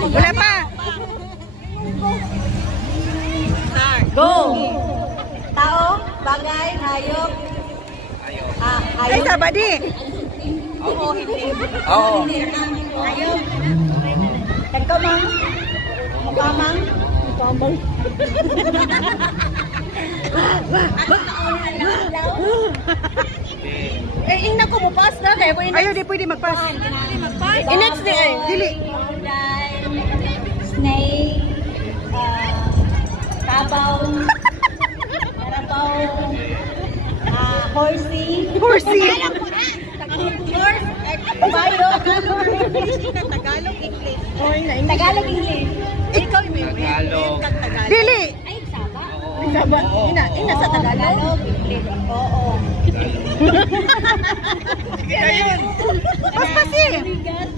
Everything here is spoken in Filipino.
Wala pa. Go! Tao, bagay, hayop. Ay, sabadi. Oo, hindi. Oo. Hayop. Tagkamang. Mukamang. Mukamang. Ina ko mo pass na kaya ko Ayaw, di pwede mag-pass. next day ay Dili. Snake, kabaw, karabaw, horsey, Horsey. horse, bayo, Tagalog, English. Tagalog, English. Ikaw yung Tagalog. Tagalog. Dili. Ay, saba. Saba, ina sa Tagalog. English. Oo. Paspas eh. Bigat.